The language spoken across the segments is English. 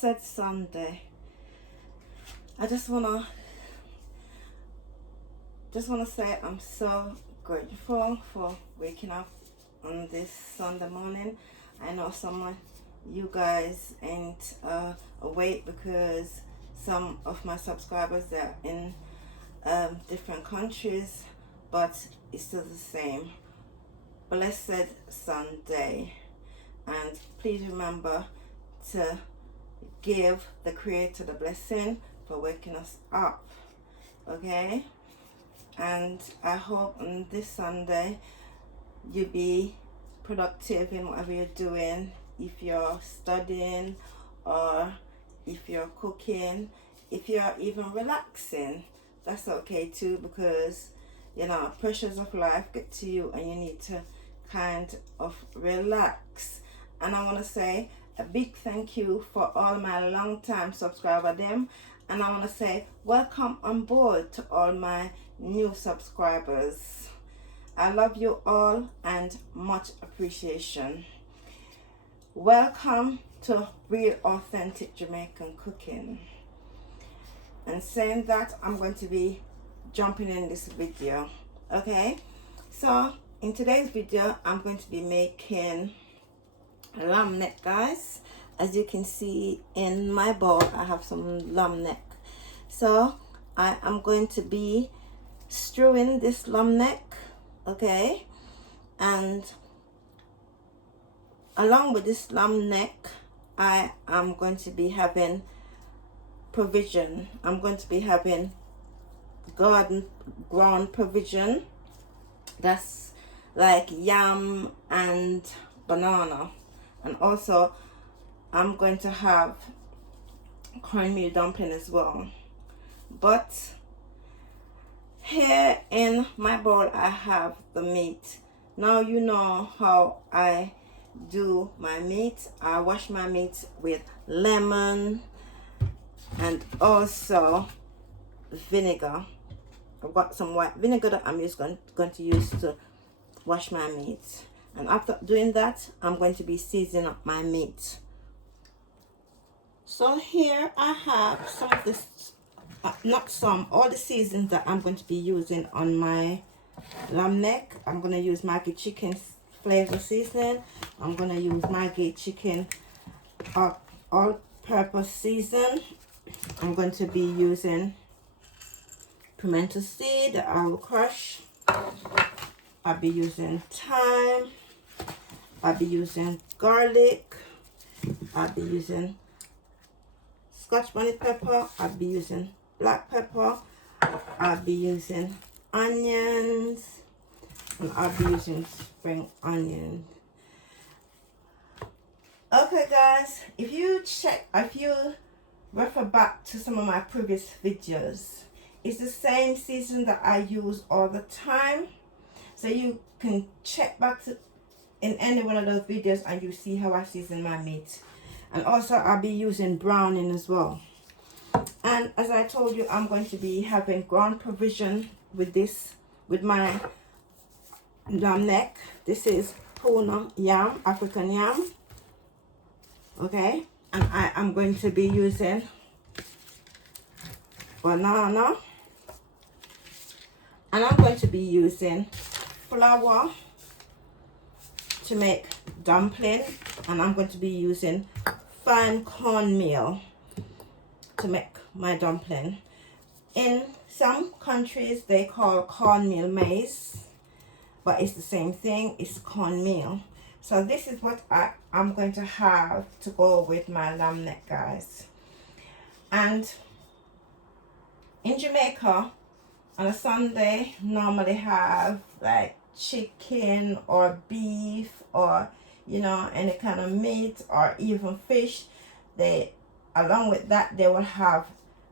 blessed Sunday. I just wanna say I'm so grateful for waking up on this Sunday morning. I know some of you guys ain't awake because some of my subscribers are in different countries, but it's still the same. Blessed Sunday, and please remember to give the Creator the blessing for waking us up, okay? And I hope on this Sunday you be productive in whatever you're doing. If you're studying, or if you're cooking, if you're even relaxing, that's okay too, because you know pressures of life get to you and you need to kind of relax. And I want to say a big thank you for all my long time subscriber them, and I want to say welcome on board to all my new subscribers. I love you all and much appreciation. Welcome to Real Authentic Jamaican Cooking. And saying that, I'm going to be jumping in this video, okay? So in today's video I'm going to be making lamb neck, guys. As you can see in my bowl, I have some lamb neck. So I am going to be stewing this lamb neck, okay? And along with this lamb neck, I am going to be having provision. I'm going to be having garden ground provision. That's like yam and banana. And also I'm going to have cornmeal dumpling as well. But here in my bowl I have the meat. Now you know how I do my meat. I wash my meat with lemon and also vinegar. I've got some white vinegar that I'm just going to use to wash my meat. And after doing that, I'm going to be seasoning up my meat. So here I have some of this, all the seasons that I'm going to be using on my lamb neck. I'm going to use Maggi chicken flavor seasoning. I'm going to use Maggi chicken all-purpose season. I'm going to be using pimento seed that I will crush. I'll be using thyme. I'll be using garlic. I'll be using Scotch bonnet pepper. I'll be using black pepper. I'll be using onions. And I'll be using spring onion. Okay guys, if you refer back to some of my previous videos, it's the same season that I use all the time. So you can check back to in any one of those videos and you see how I season my meat. And also I'll be using browning as well. And as I told you, I'm going to be having ground provision with this, with my lamb neck. This is Puna yam, African yam. Okay, and I am going to be using banana. And I'm going to be using flour to make dumpling, and I'm going to be using fine cornmeal to make my dumpling. In some countries they call cornmeal maize, but it's the same thing, it's cornmeal. So this is what I'm going to have to go with my lamb neck, guys. And in Jamaica on a Sunday normally have like chicken or beef or you know any kind of meat or even fish. They along with that they will have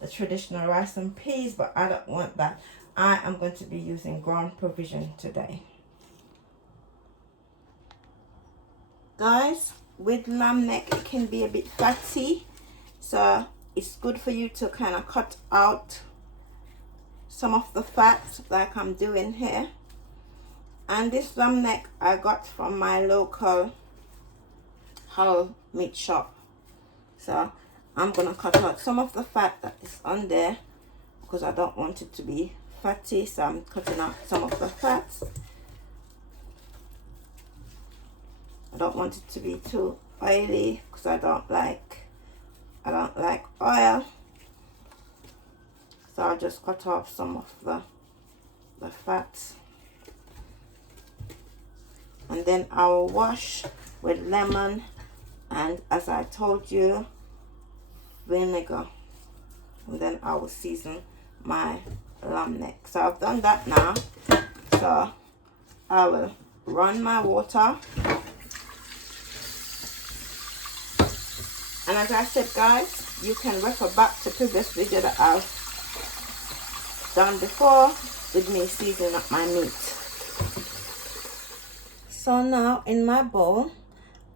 the traditional rice and peas, but I don't want that. I am going to be using ground provision today, guys. With lamb neck it can be a bit fatty, so it's good for you to kind of cut out some of the fat like I'm doing here. And this lamb neck I got from my local Halal meat shop. So I'm gonna cut out some of the fat that is on there because I don't want it to be fatty, so I'm cutting out some of the fat. I don't want it to be too oily because I don't like oil, so I'll just cut off some of the fat, and then I'll wash with lemon and, as I told you, vinegar, and then I will season my lamb neck. So I've done that now, so I will run my water. And as I said, guys, you can refer back to previous video that I've done before with me seasoning up my meat. So now in my bowl,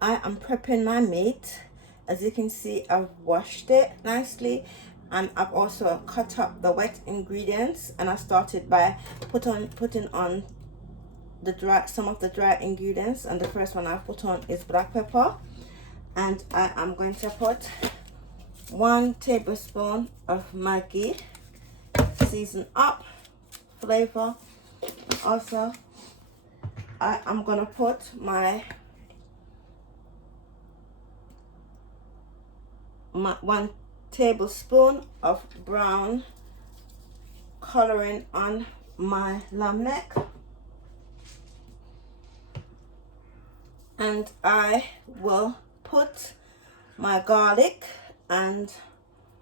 I am prepping my meat. As you can see, I've washed it nicely, and I've also cut up the wet ingredients, and I started by putting on some of the dry ingredients, and the first one I've put on is black pepper. And I am going to put 1 tablespoon of Maggi, season up, flavor. Also, I am going to put my 1 tablespoon of brown coloring on my lamb neck. And I will put my garlic and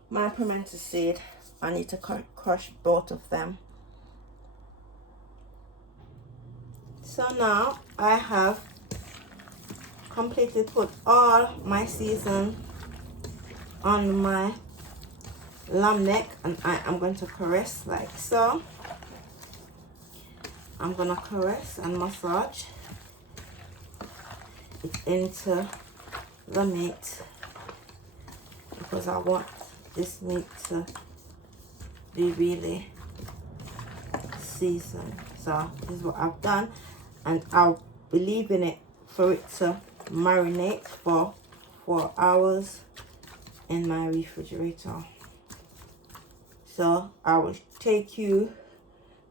my pimento seed. I need to crush both of them. So now I have completely put all my season on my lamb neck, and I am going to caress like so. I'm going to caress and massage it into the meat because I want this meat to be really seasoned. So this is what I've done, and I'll be leaving it for it to marinate for 4 hours in my refrigerator. So I will take you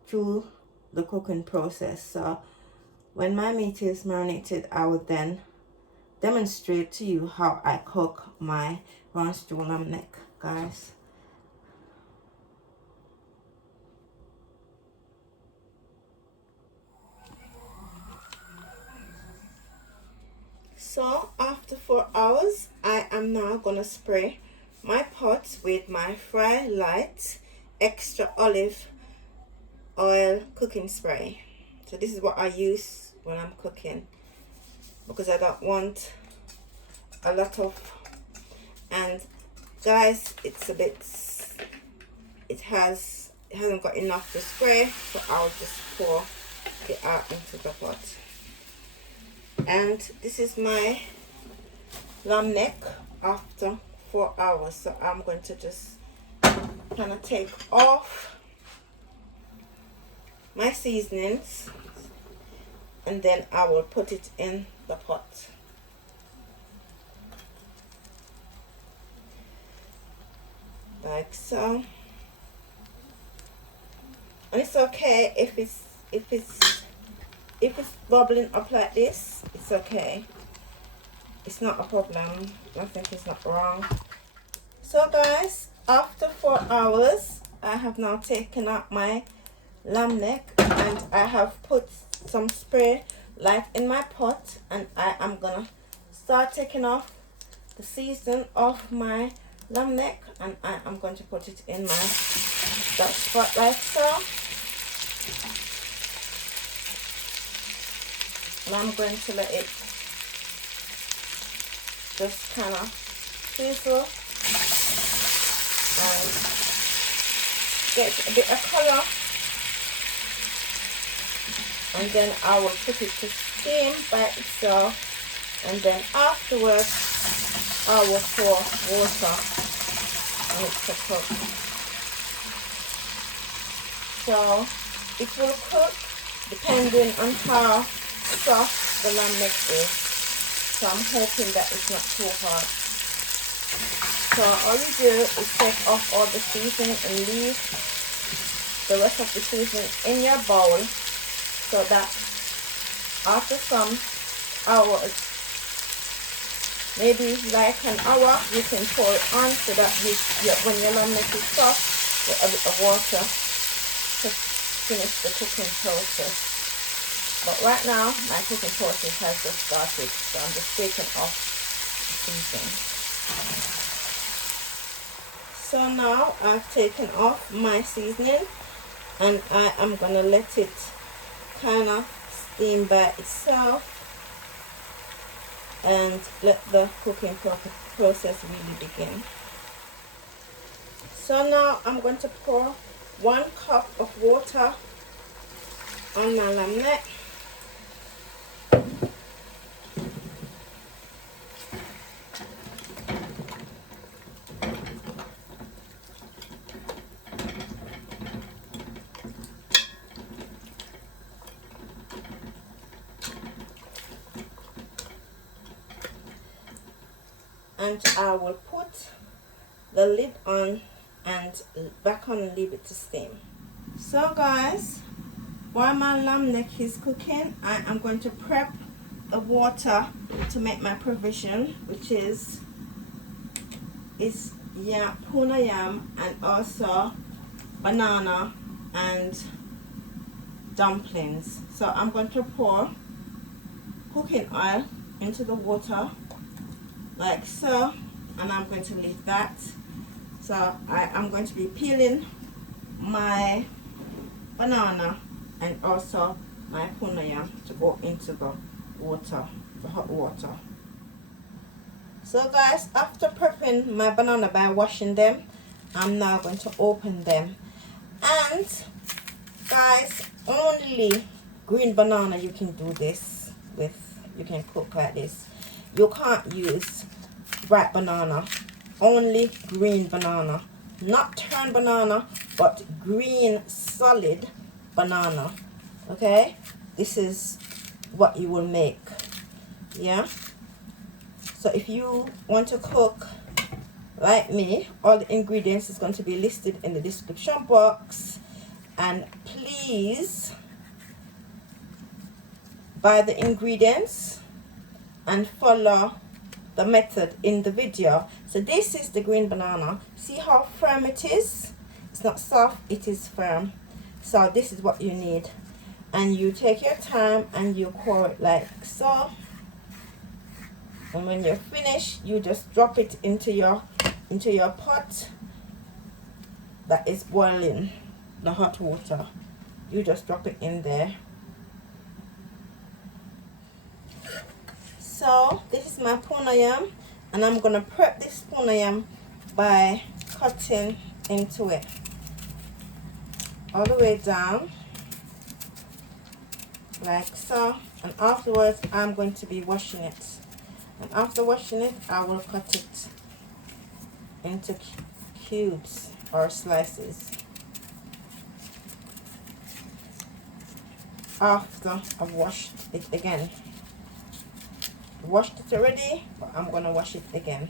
through the cooking process. So when my meat is marinated, I will then demonstrate to you how I cook my round stew lamb neck, guys. So after 4 hours, I am now gonna spray my pot with my Fry Light extra olive oil cooking spray. So this is what I use when I'm cooking, because I don't want a lot of, and guys, it's a bit, it hasn't got enough to spray, so I'll just pour it out into the pot. And this is my lamb neck after 4 hours, so I'm going to just kind of take off my seasonings, and then I will put it in the pot. Like so. And it's okay if it's bubbling up like this, it's okay. It's not a problem. Nothing is not wrong. So guys, after 4 hours, I have now taken out my lamb neck, and I have put some spray light in my pot, and I am gonna start taking off the season of my lamb neck, and I am going to put it in my Stoch pot like so. And I'm going to let it just kind of sizzle and get a bit of color, and then I will put it to steam by itself, and then afterwards I will pour water on it to cook. So it will cook depending on how soft the lamb neck is. So I'm hoping that it's not too hard. So all you do is take off all the seasoning and leave the rest of the seasoning in your bowl, so that after some hours, maybe like an hour, you can pour it on, so that when your lamb neck is soft, you add a bit of water to finish the cooking process. But right now my cooking process has just started, so I'm just taking off the seasoning. So now I've taken off my seasoning, and I am gonna let it kind of steam by itself and let the cooking process really begin. So now I'm going to pour 1 cup of water on my lamb neck. And I will put the lid on and back on and leave it to steam. So guys, while my lamb neck is cooking, I am going to prep the water to make my provision, which is Puna yam and also banana and dumplings. So I'm going to pour cooking oil into the water like so, and I'm going to leave that. So I am going to be peeling my banana and also my puna yam to go into the water, the hot water. So guys, after prepping my banana by washing them, I'm now going to open them. And guys, only green banana you can do this with. You can cook like this. You can't use ripe banana, only green banana, not turned banana, but green solid banana. Okay, this is what you will make. Yeah, so if you want to cook like me, all the ingredients is going to be listed in the description box, and please buy the ingredients and follow the method in the video. So this is the green banana. See how firm it is? It's not soft, it is firm. So this is what you need, and you take your time and you pour it like so, and when you're finished, you just drop it into your pot that is boiling, the hot water. You just drop it in there. So this is my puna yam, and I'm gonna prep this puna yam by cutting into it all the way down like so, and afterwards I'm going to be washing it, and after washing it I will cut it into cubes or slices after I've washed it again. Washed it already, but I'm gonna wash it again.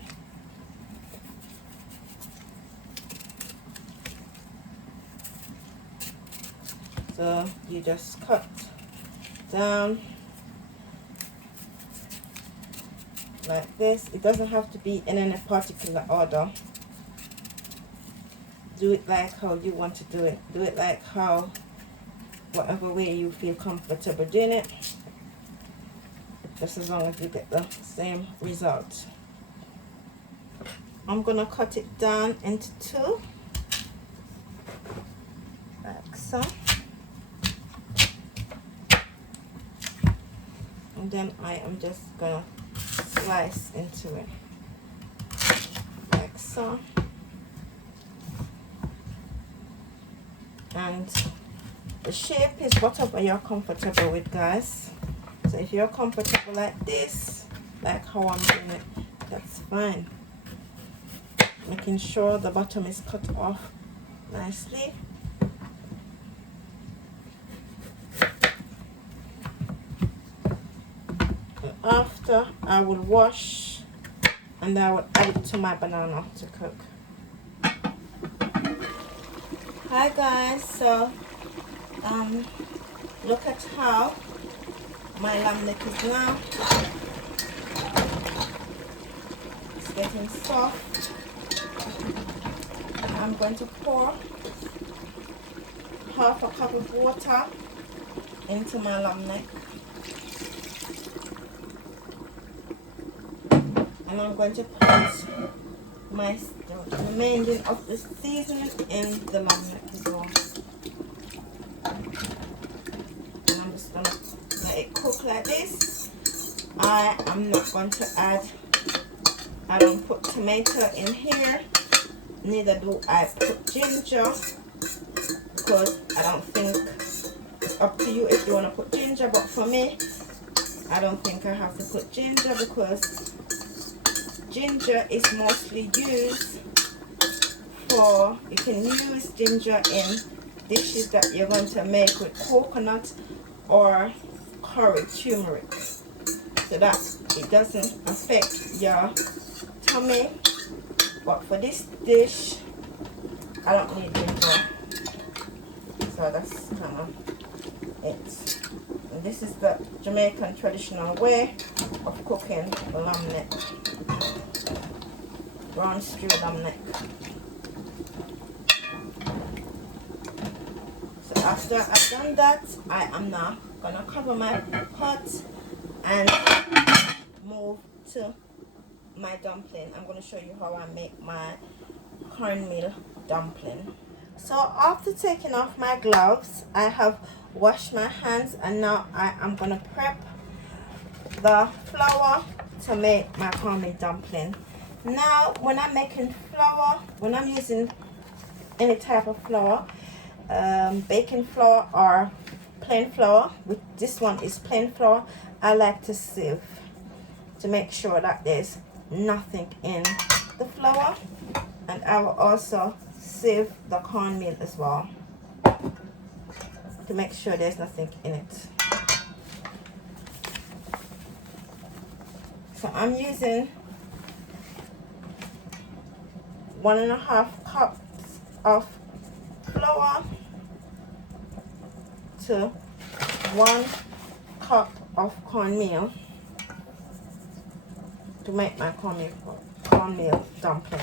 So you just cut down like this. It doesn't have to be in any particular order. Do it like how you want to do it. Do it like how, whatever way you feel comfortable doing it, just as long as you get the same result. I'm gonna cut it down into 2 like so, and then I am just gonna slice into it like so. And the shape is whatever you're comfortable with, guys. So if you're comfortable like this, like how I'm doing it, that's fine. Making sure the bottom is cut off nicely. And after, I will wash and I will add it to my banana to cook. Hi guys, so look at how my lamb neck is now. It's getting soft. I'm going to pour half a cup of water into my lamb neck, and I'm going to put the remaining of the seasoning in the lamb neck as well. And I'm just going to let it cook like this. I am not going to I don't put tomato in here, neither do I put ginger, because I don't think, it's up to you if you want to put ginger, but for me, I don't think I have to put ginger, because ginger is mostly used for, you can use ginger in dishes that you're going to make with coconut or curry turmeric, so that it doesn't affect your tummy. But for this dish, I don't need ginger, so that's kind of it. And this is the Jamaican traditional way of cooking the lamb neck, brown stew lamb neck. So after I've done that, I am now gonna cover my pot and move to my dumpling. I'm going to show you how I make my cornmeal dumpling. So after taking off my gloves, I have washed my hands, and now I am going to prep the flour to make my cornmeal dumpling. Now when I'm making flour, when I'm using any type of flour, baking flour or plain flour, with this one is plain flour, I like to sieve to make sure that there's nothing in the flour, and I will also sieve the cornmeal as well to make sure there's nothing in it. So I'm using 1.5 cups of flour to 1 cup of cornmeal to make my cornmeal dumplings.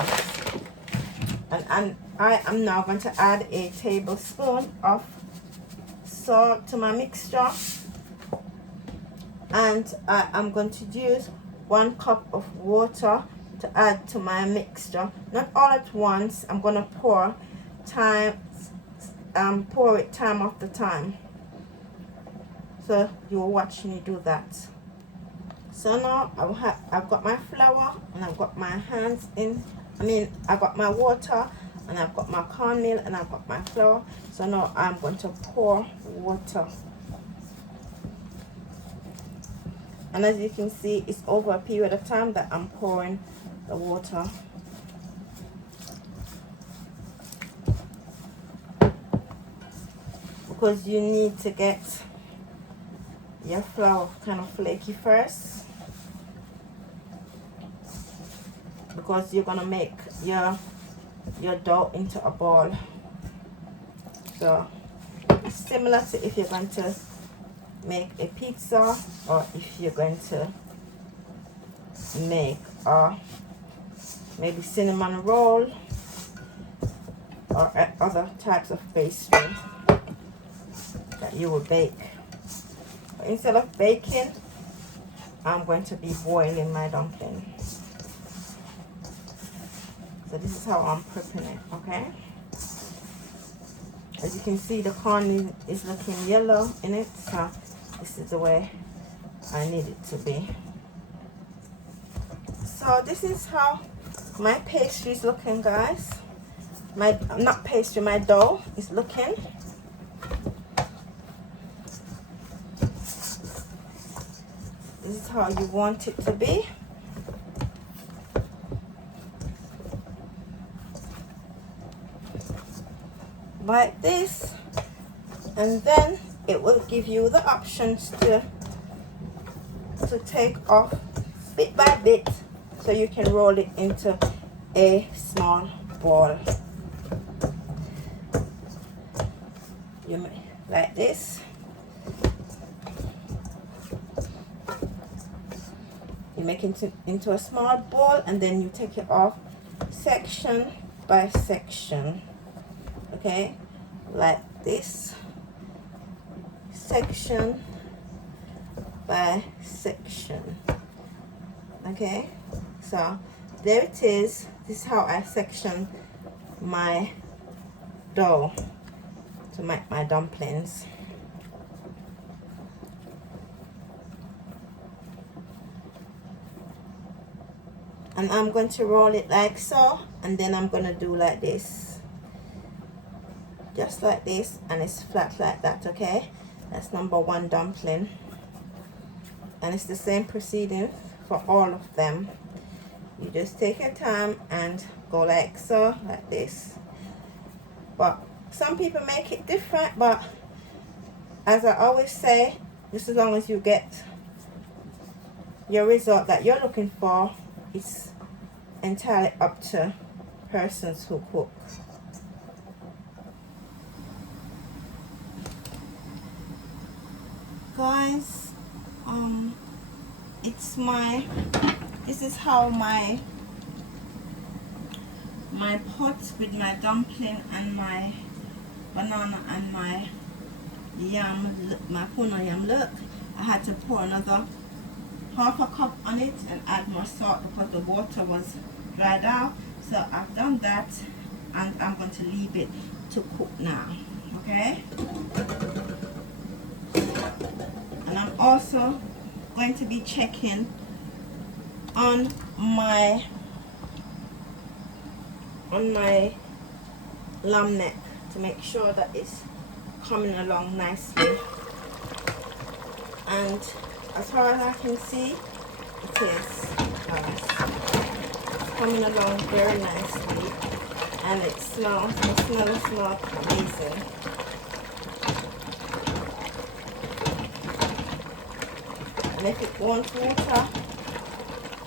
And I am now going to add a tablespoon of salt to my mixture, and I am going to use 1 cup of water to add to my mixture. Not all at once. I'm going to pour it time after time, so you'll watch me do that. So now I've got my flour, and I've got my hands in, I've got my water, and I've got my cornmeal, and I've got my flour. So now I'm going to pour water. And as you can see, it's over a period of time that I'm pouring the water. Because you need to get your flour kind of flaky first, because you're gonna make your dough into a ball. So it's similar to if you're going to make a pizza, or if you're going to make maybe cinnamon roll or other types of pastry that you will bake. But instead of baking, I'm going to be boiling my dumpling. So this is how I'm prepping it, okay? As you can see, the corn is looking yellow in it, so this is the way I need it to be. So this is how my pastry is looking, guys. My dough is looking. This is how you want it to be. Like this, and then it will give you the options to take off bit by bit so you can roll it into a small ball. You make like this. You make it into a small ball, and then you take it off section by section. Okay, like this, section by section. Okay, so there it is. This is how I section my dough to make my dumplings. And I'm going to roll it like so, and then I'm going to do like this, just like this, and it's flat like that. Okay, that's number one dumpling, and it's the same proceeding for all of them. You just take your time and go like so, like this. But some people make it different, but as I always say, just as long as you get your result that you're looking for, it's entirely up to persons who cook. Guys, this is how my pot with my dumpling and my banana and my yam, my Puna yam look. I had to pour another half a cup on it and add more salt because the water was dried out. So I've done that, and I'm going to leave it to cook now. Okay, and I'm also going to be checking on my lamb neck to make sure that it's coming along nicely, and as far as I can see, it is, guys. It's coming along very nicely, and it smells, smells amazing. And if it wants water,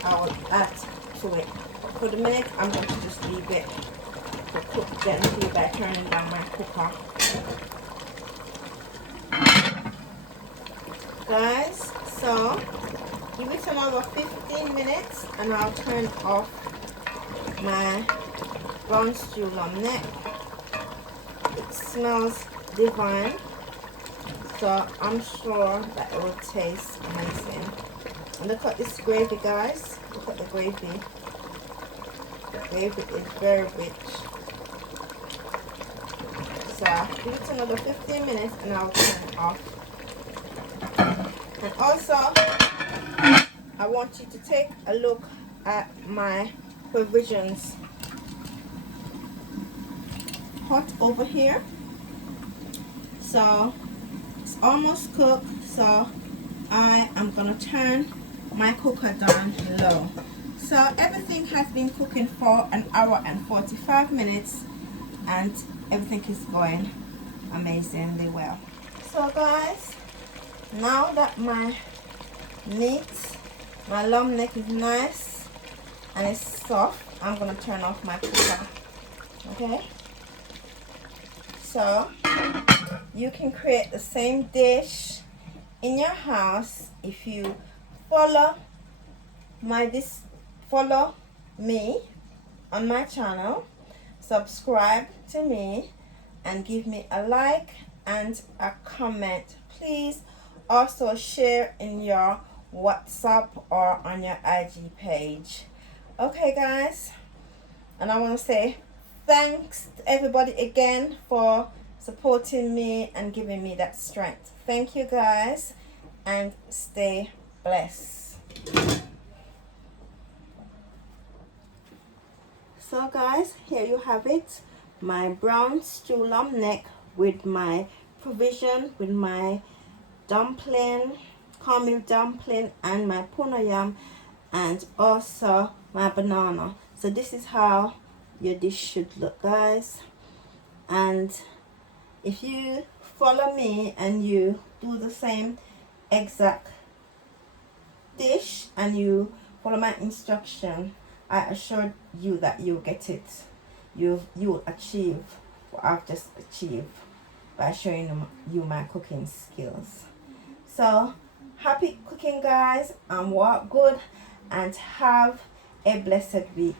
I will add to it. For the minute, I'm going to just leave it to cook gently by turning down my cooker. Guys, so give it another 15 minutes and I'll turn off my brown stew lamb neck. It smells divine, so I'm sure that it will taste amazing. And look at this gravy, guys. Look at the gravy. The gravy is very rich. So give it another 15 minutes and I'll turn it off. And also, I want you to take a look at my provisions pot over here. So it's almost cooked, so I am gonna turn my cooker down low. So everything has been cooking for 1 hour and 45 minutes, and everything is going amazingly well. So guys, now that my meat, my lamb neck is nice and it's soft, I'm gonna turn off my cooker. Okay, so you can create the same dish in your house if you follow me on my channel, subscribe to me, and give me a like and a comment. Please also share in your WhatsApp or on your IG page. Okay guys, and I want to say thanks to everybody again for supporting me and giving me that strength. Thank you guys, and stay blessed. So guys, here you have it, my brown stew lamb neck with my provision, with my dumpling, cornmeal dumpling, and my Puna yam, and also my banana. So this is how your dish should look, guys. And if you follow me and you do the same exact dish and you follow my instruction. I assure you that you'll get it. You'll achieve what I've just achieved by showing you my cooking skills. So happy cooking, guys, and work good, and have a blessed week.